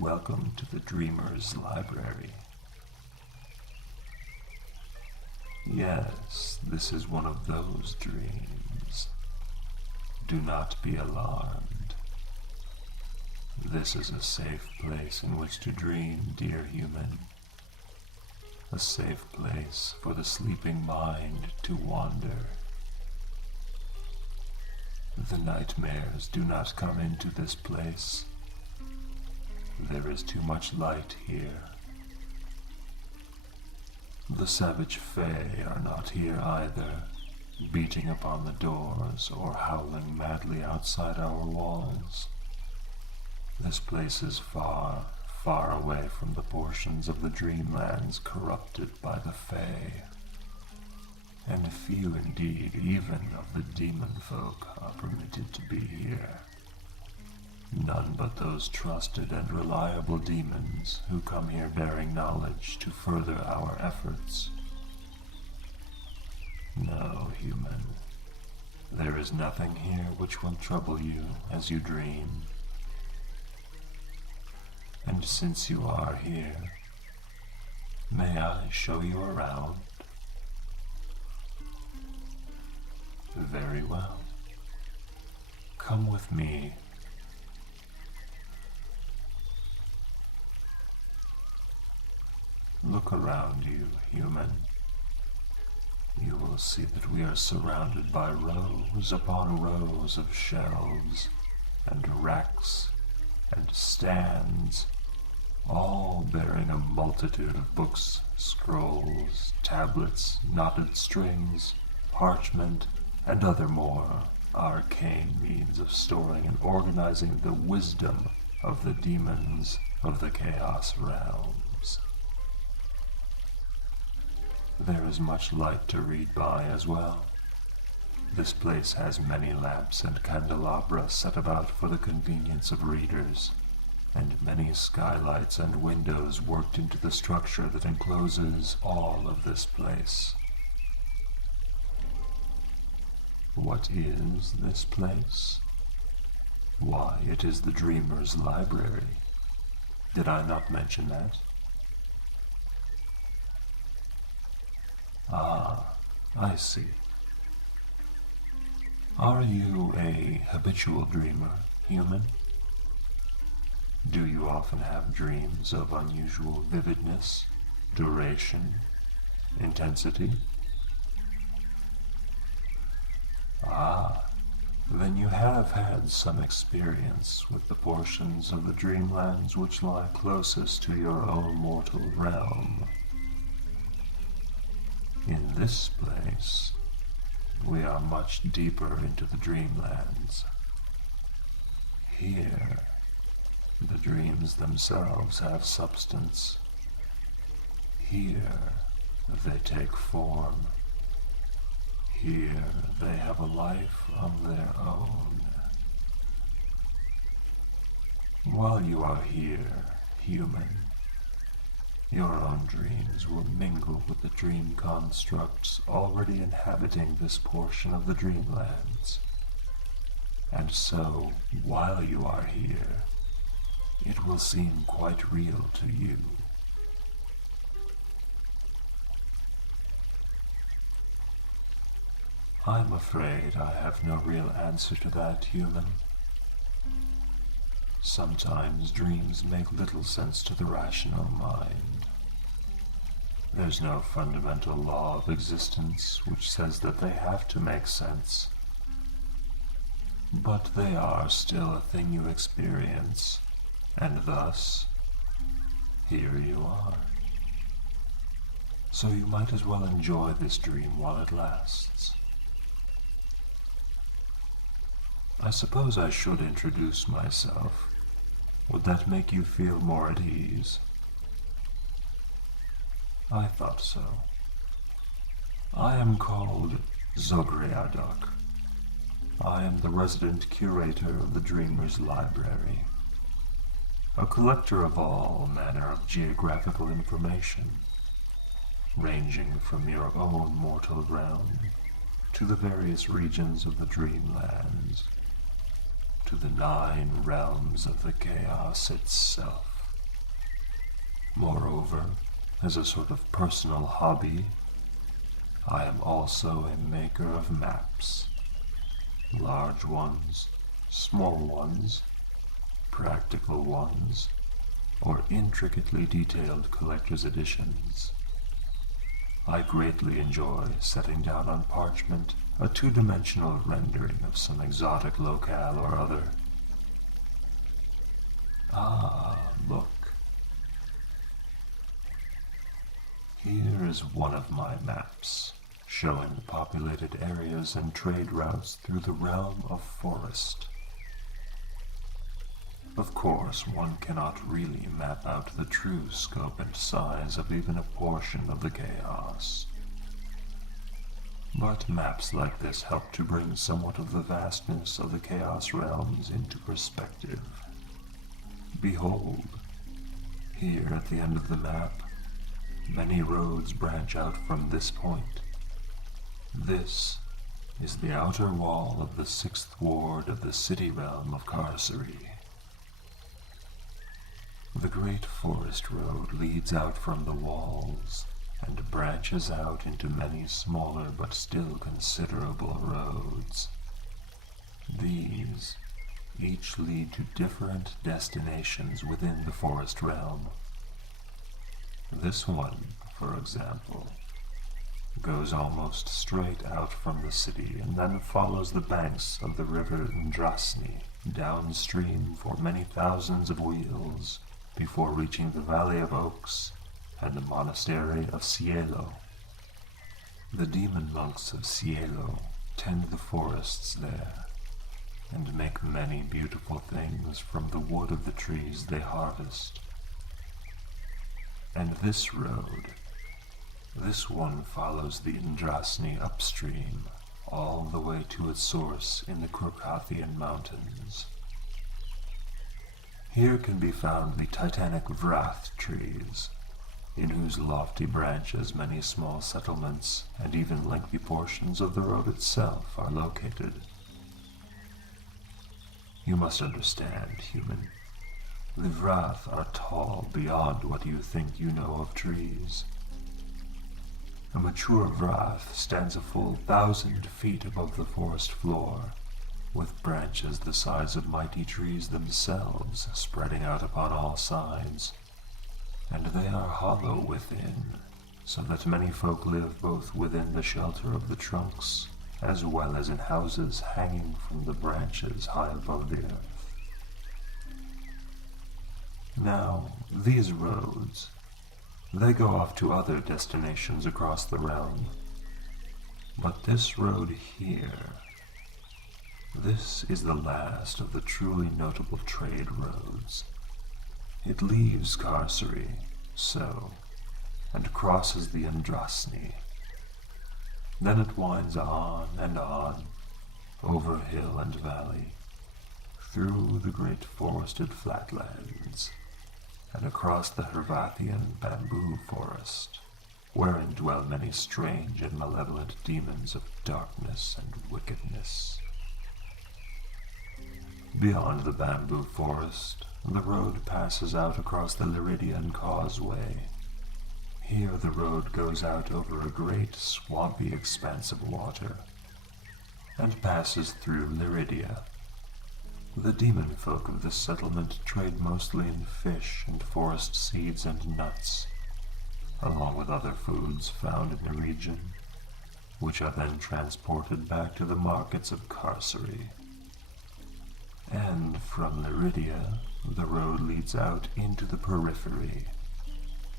Welcome to the Dreamer's Library. Yes, this is one of those dreams. Do not be alarmed. This is a safe place in which to dream, dear human. A safe place for the sleeping mind to wander. The nightmares do not come into this place. There is too much light here. The savage fae are not here either, beating upon the doors or howling madly outside our walls. This place is far, far away from the portions of the dreamlands corrupted by the fae. And few indeed, even of the demon folk, are permitted to be here. None but those trusted and reliable demons who come here bearing knowledge to further our efforts. No, human, there is nothing here which will trouble you as you dream. And since you are here, may I show you around? Very well. Come with me. Look around you, human. You will see that we are surrounded by rows upon rows of shelves, and racks, and stands, all bearing a multitude of books, scrolls, tablets, knotted strings, parchment, and other more arcane means of storing and organizing the wisdom of the demons of the Chaos Realms. There is much light to read by as well. This place has many lamps and candelabra set about for the convenience of readers, and many skylights and windows worked into the structure that encloses all of this place. What is this place? Why, it is the Dreamer's Library. Did I not mention that? Ah, I see. Are you a habitual dreamer, human? Do you often have dreams of unusual vividness, duration, intensity? Ah, then you have had some experience with the portions of the dreamlands which lie closest to your own mortal realm. In this place, we are much deeper into the dreamlands. Here, the dreams themselves have substance. Here, they take form. Here, they have a life of their own. While you are here, human, your own dreams will mingle with the dream constructs already inhabiting this portion of the dreamlands. And so, while you are here, it will seem quite real to you. I'm afraid I have no real answer to that, human. Sometimes dreams make little sense to the rational mind. There's no fundamental law of existence which says that they have to make sense. But they are still a thing you experience, and thus, here you are. So you might as well enjoy this dream while it lasts. I suppose I should introduce myself. Would that make you feel more at ease? I thought so. I am called Zogriadoq. I am the resident curator of the Dreamer's Library, a collector of all manner of geographical information, ranging from your own mortal realm to the various regions of the Dreamlands, to the 9 realms of the chaos itself. Moreover, as a sort of personal hobby, I am also a maker of maps. Large ones, small ones, practical ones, or intricately detailed collector's editions. I greatly enjoy setting down on parchment a two-dimensional rendering of some exotic locale or other. Ah, look. Here is one of my maps, showing the populated areas and trade routes through the realm of forest. Of course, one cannot really map out the true scope and size of even a portion of the chaos. But maps like this help to bring somewhat of the vastness of the chaos realms into perspective. Behold, here at the end of the map, many roads branch out from this point. This is the outer wall of the 6th ward of the city realm of Carcery. The great forest road leads out from the walls and branches out into many smaller but still considerable roads. These each lead to different destinations within the forest realm. This one, for example, goes almost straight out from the city and then follows the banks of the river Ndrasni downstream for many thousands of wheels before reaching the Valley of Oaks and the monastery of Cielo. The demon monks of Cielo tend the forests there and make many beautiful things from the wood of the trees they harvest. And this road, this one follows the Ndrasni upstream all the way to its source in the Krokathian Mountains. Here can be found the titanic Vrath trees, in whose lofty branches many small settlements and even lengthy portions of the road itself are located. You must understand, human. The Vrath are tall beyond what you think you know of trees. A mature Vrath stands a full 1,000 feet above the forest floor, with branches the size of mighty trees themselves spreading out upon all sides, and they are hollow within, so that many folk live both within the shelter of the trunks, as well as in houses hanging from the branches high above the earth. Now, these roads, they go off to other destinations across the realm, but this road here, this is the last of the truly notable trade roads. It leaves Carcery, so, and crosses the Ndrasni. Then it winds on and on, over hill and valley, through the great forested flatlands, and across the Hervathian bamboo forest, wherein dwell many strange and malevolent demons of darkness and wickedness. Beyond the bamboo forest, the road passes out across the Lyridian Causeway. Here the road goes out over a great swampy expanse of water, and passes through Lyridia. The demon folk of this settlement trade mostly in fish and forest seeds and nuts, along with other foods found in the region, which are then transported back to the markets of Carcery. And from Lyridia, the road leads out into the periphery,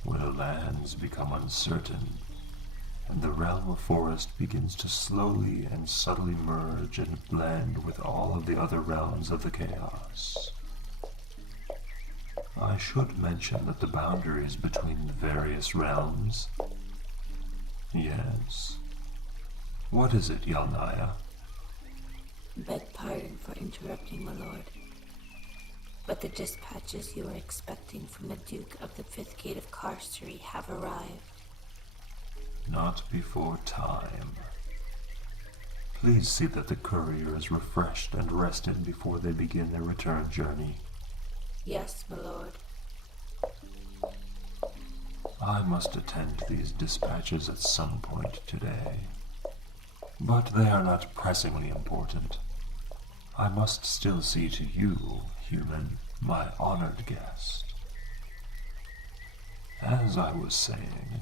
where the lands become uncertain, and the realm of forest begins to slowly and subtly merge and blend with all of the other realms of the chaos. I should mention that the boundaries between the various realms... Yes. What is it, Yalnaya? Beg pardon for interrupting, my lord. But the dispatches you are expecting from the Duke of the 5th Gate of Carcery have arrived. Not before time. Please see that the courier is refreshed and rested before they begin their return journey. Yes, my lord. I must attend to these dispatches at some point today, but they are not pressingly important. I must still see to you, human, my honored guest. As I was saying,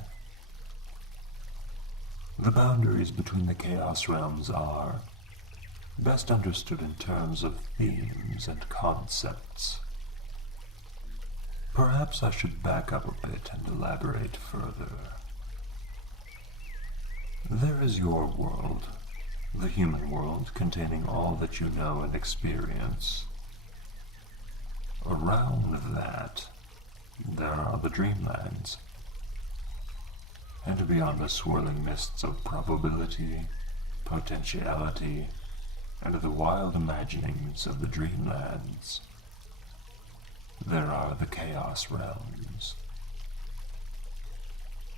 the boundaries between the Chaos Realms are best understood in terms of themes and concepts. Perhaps I should back up a bit and elaborate further. There is your world, the human world containing all that you know and experience. Around that, there are the dreamlands. And beyond the swirling mists of probability, potentiality, and the wild imaginings of the dreamlands, there are the Chaos Realms.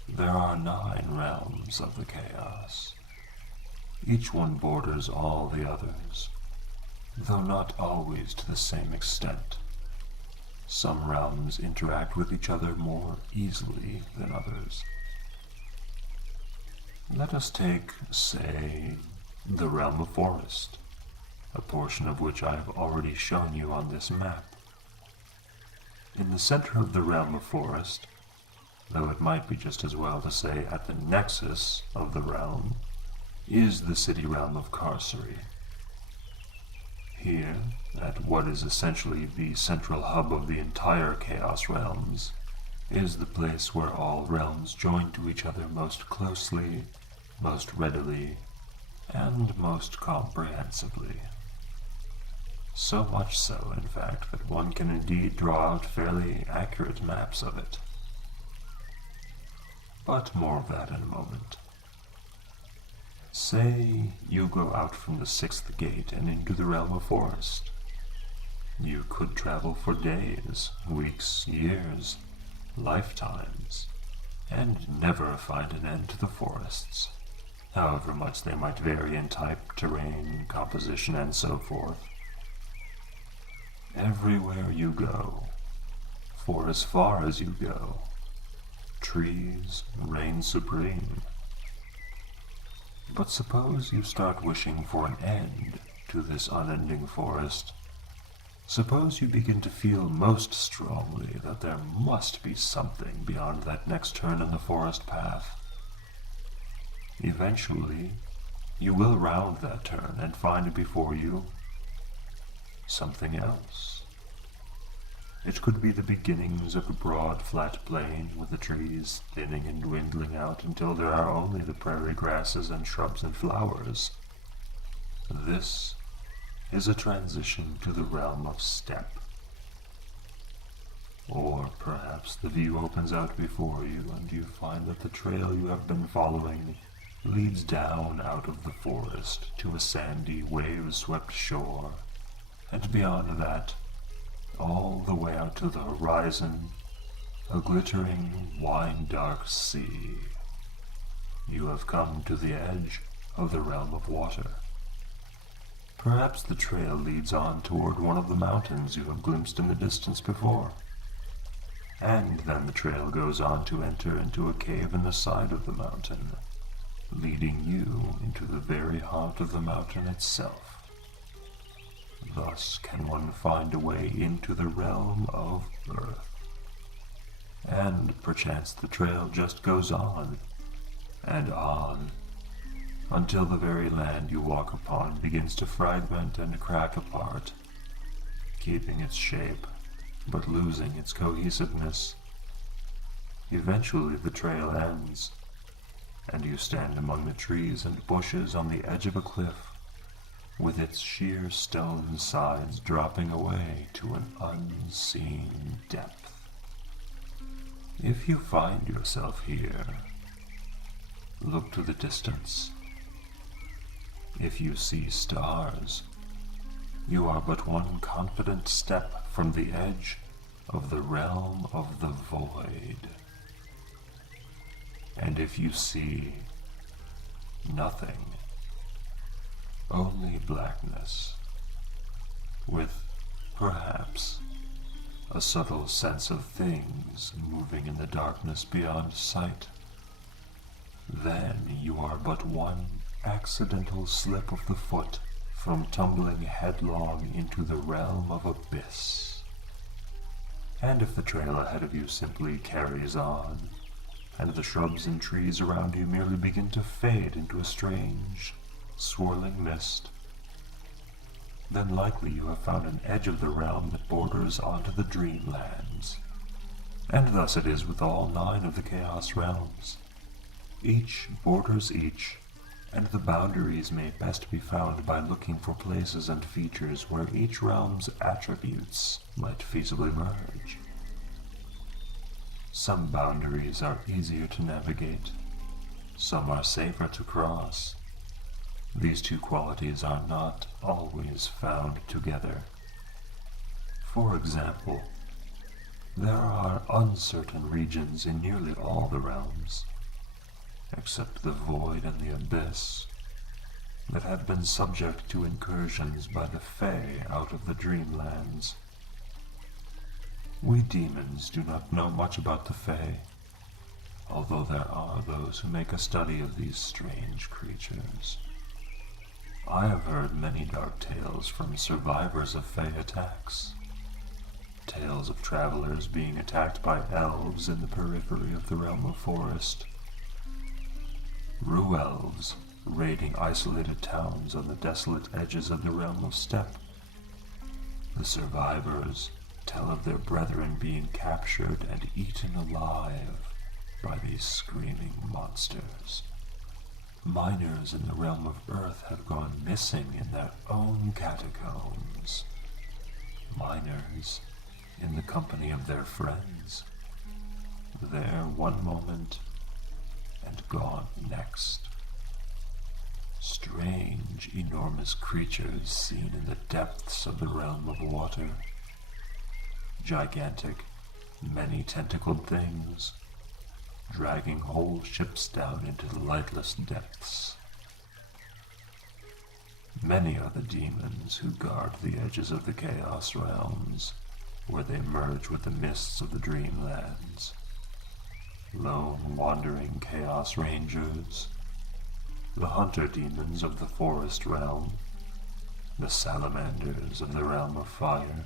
There are 9 realms of the Chaos. Each one borders all the others, though not always to the same extent. Some realms interact with each other more easily than others. Let us take, say, the realm of forest, a portion of which I have already shown you on this map. In the center of the realm of forest, though it might be just as well to say at the nexus of the realm, is the city realm of Carcery. Here, at what is essentially the central hub of the entire Chaos Realms, is the place where all realms join to each other most closely, most readily, and most comprehensively. So much so, in fact, that one can indeed draw out fairly accurate maps of it. But more of that in a moment. Say you go out from the 6th gate and into the realm of forest. You could travel for days, weeks, years, lifetimes, and never find an end to the forests, however much they might vary in type, terrain, composition, and so forth. Everywhere you go, for as far as you go, trees reign supreme. But suppose you start wishing for an end to this unending forest. Suppose you begin to feel most strongly that there must be something beyond that next turn in the forest path. Eventually, you will round that turn and find before you something else. It could be the beginnings of a broad, flat plain with the trees thinning and dwindling out until there are only the prairie grasses and shrubs and flowers. This is a transition to the realm of steppe. Or perhaps the view opens out before you and you find that the trail you have been following leads down out of the forest to a sandy, wave-swept shore, and beyond that, all the way out to the horizon, a glittering, wine-dark sea. You have come to the edge of the realm of water. Perhaps the trail leads on toward one of the mountains you have glimpsed in the distance before. And then the trail goes on to enter into a cave in the side of the mountain, leading you into the very heart of the mountain itself. Thus can one find a way into the realm of birth. And perchance the trail just goes on, and on, until the very land you walk upon begins to fragment and crack apart, keeping its shape, but losing its cohesiveness. Eventually the trail ends, and you stand among the trees and bushes on the edge of a cliff, with its sheer stone sides dropping away to an unseen depth. If you find yourself here, look to the distance. If you see stars, you are but one confident step from the edge of the realm of the void. And if you see nothing, only blackness, with, perhaps, a subtle sense of things moving in the darkness beyond sight. Then you are but one accidental slip of the foot from tumbling headlong into the realm of abyss. And if the trail ahead of you simply carries on, and the shrubs and trees around you merely begin to fade into a strange, swirling mist, then likely you have found an edge of the realm that borders onto the dreamlands. And thus it is with all 9 of the Chaos realms. Each borders each, and the boundaries may best be found by looking for places and features where each realm's attributes might feasibly merge. Some boundaries are easier to navigate, some are safer to cross. These 2 qualities are not always found together. For example, there are uncertain regions in nearly all the realms, except the void and the abyss, that have been subject to incursions by the Fae out of the dreamlands. We demons do not know much about the Fae, although there are those who make a study of these strange creatures. I have heard many dark tales from survivors of Fae attacks. Tales of travelers being attacked by elves in the periphery of the realm of forest. Rue-elves raiding isolated towns on the desolate edges of the realm of steppe. The survivors tell of their brethren being captured and eaten alive by these screaming monsters. Miners in the realm of earth have gone missing in their own catacombs. Miners in the company of their friends. There one moment and gone next. Strange, enormous creatures seen in the depths of the realm of water. Gigantic, many-tentacled things, dragging whole ships down into the lightless depths. Many are the demons who guard the edges of the Chaos realms, where they merge with the mists of the Dreamlands. Lone, wandering Chaos Rangers, the hunter demons of the Forest realm, the salamanders of the realm of fire.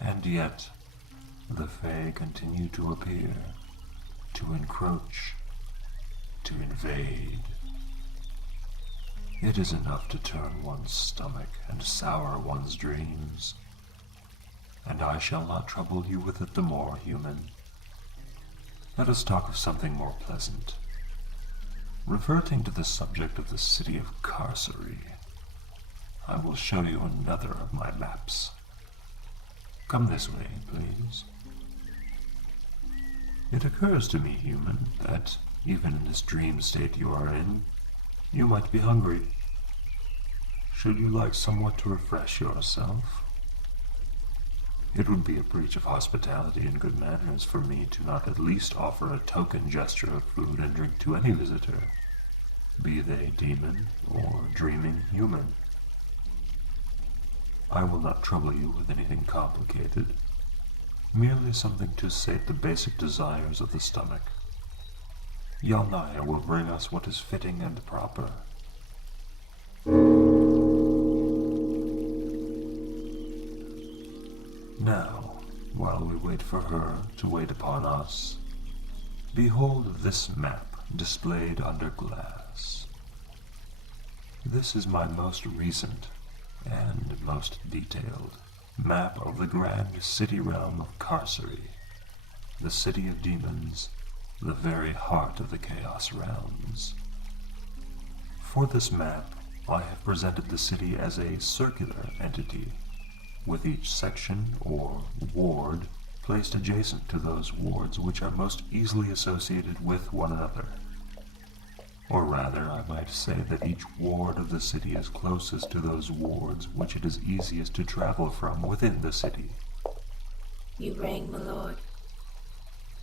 And yet, the Fae continue to appear, to encroach, to invade. It is enough to turn one's stomach and sour one's dreams, and I shall not trouble you with it the more, human. Let us talk of something more pleasant. Reverting to the subject of the city of Carcery, I will show you another of my maps. Come this way, please. It occurs to me, human, that even in this dream state you are in, you might be hungry. Should you like somewhat to refresh yourself? It would be a breach of hospitality and good manners for me to not at least offer a token gesture of food and drink to any visitor, be they demon or dreaming human. I will not trouble you with anything complicated, merely something to sate the basic desires of the stomach. Yalnaya will bring us what is fitting and proper. Now, while we wait for her to wait upon us, behold this map displayed under glass. This is my most recent and most detailed map of the grand city realm of Carcery, the city of demons, the very heart of the Chaos realms. For this map, I have presented the city as a circular entity, with each section or ward placed adjacent to those wards which are most easily associated with one another. Or rather, I might say that each ward of the city is closest to those wards which it is easiest to travel from within the city. You rang, my lord.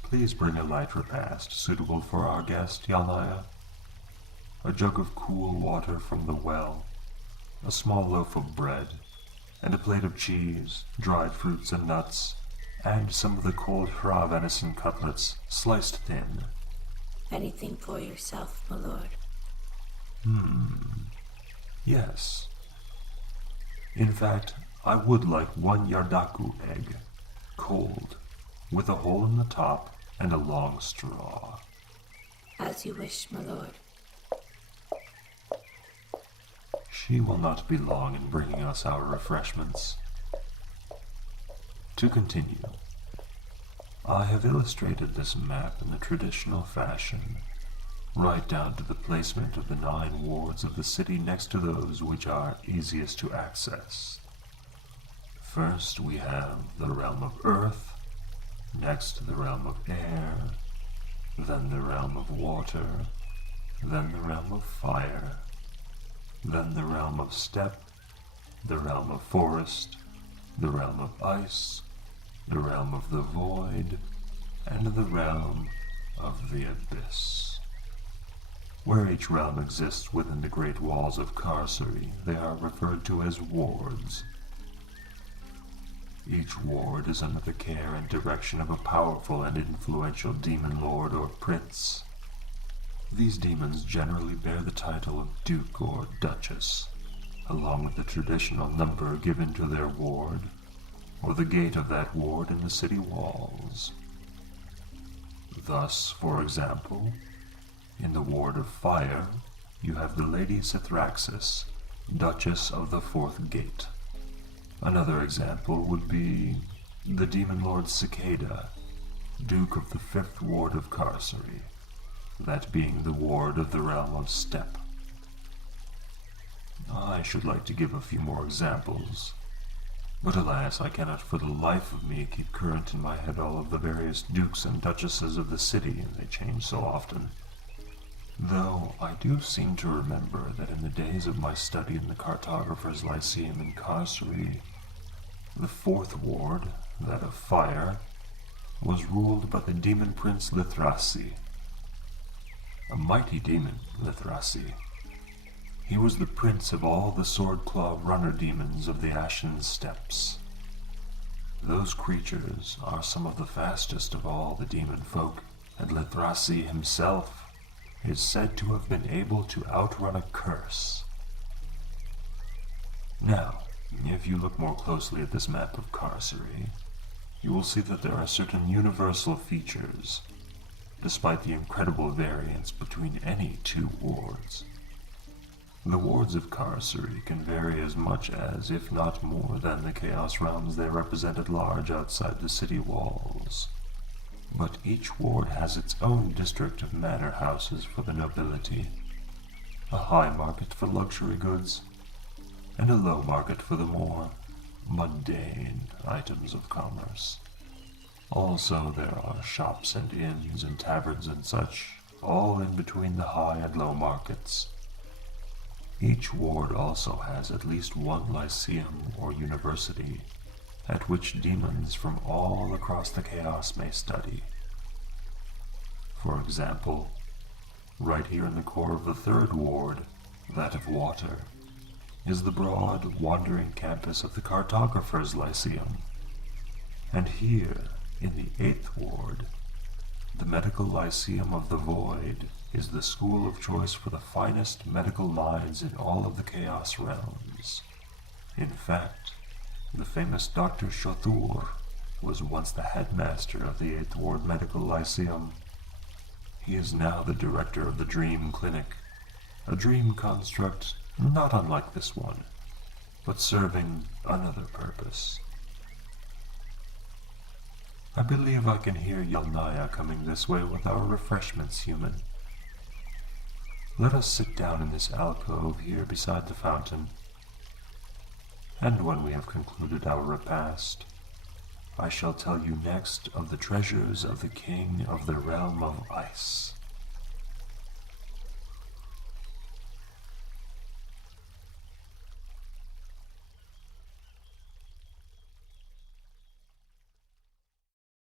Please bring a light repast suitable for our guest, Yalnaya. A jug of cool water from the well, a small loaf of bread, and a plate of cheese, dried fruits and nuts, and some of the cold hra venison cutlets, sliced thin. Anything for yourself, my lord? Yes. In fact, I would like one yardaku egg, cold, with a hole in the top and a long straw. As you wish, my lord. She will not be long in bringing us our refreshments. To continue, I have illustrated this map in the traditional fashion, right down to the placement of the 9 wards of the city next to those which are easiest to access. First we have the realm of earth, next the realm of air, then the realm of water, then the realm of fire, then the realm of steppe, the realm of forest, the realm of ice, the realm of the void, and the realm of the abyss. Where each realm exists within the great walls of Carcery, they are referred to as wards. Each ward is under the care and direction of a powerful and influential demon lord or prince. These demons generally bear the title of duke or duchess, along with the traditional number given to their ward, or the gate of that ward in the city walls. Thus, for example, in the ward of fire, you have the Lady Cithraxis, Duchess of the 4th Gate. Another example would be the Demon Lord Cicada, Duke of the 5th Ward of Carcery, that being the ward of the realm of steppe. I should like to give a few more examples, but alas, I cannot for the life of me keep current in my head all of the various dukes and duchesses of the city, and they change so often. Though I do seem to remember that in the days of my study in the Cartographer's Lyceum in Carcery, the 4th ward, that of fire, was ruled by the demon prince Lithrasi. A mighty demon, Lithrasi. He was the prince of all the sword-claw runner demons of the Ashen Steppes. Those creatures are some of the fastest of all the demon folk, and Lithrasi himself is said to have been able to outrun a curse. Now, if you look more closely at this map of Carcery, you will see that there are certain universal features, despite the incredible variance between any 2 wards. The wards of Carcery can vary as much as, if not more than, the Chaos Realms they represent at large outside the city walls. But each ward has its own district of manor houses for the nobility, a high market for luxury goods, and a low market for the more mundane items of commerce. Also, there are shops and inns and taverns and such, all in between the high and low markets. Each ward also has at least one lyceum or university, at which demons from all across the chaos may study. For example, right here in the core of the 3rd ward, that of water, is the broad, wandering campus of the Cartographer's Lyceum. And here, in the 8th ward, the Medical Lyceum of the Void is the school of choice for the finest medical minds in all of the Chaos Realms. In fact, the famous Dr. Shothur was once the headmaster of the 8th Ward Medical Lyceum. He is now the director of the Dream Clinic, a dream construct not unlike this one, but serving another purpose. I believe I can hear Yelnaya coming this way with our refreshments, human. Let us sit down in this alcove here beside the fountain, and when we have concluded our repast, I shall tell you next of the treasures of the King of the Realm of Ice.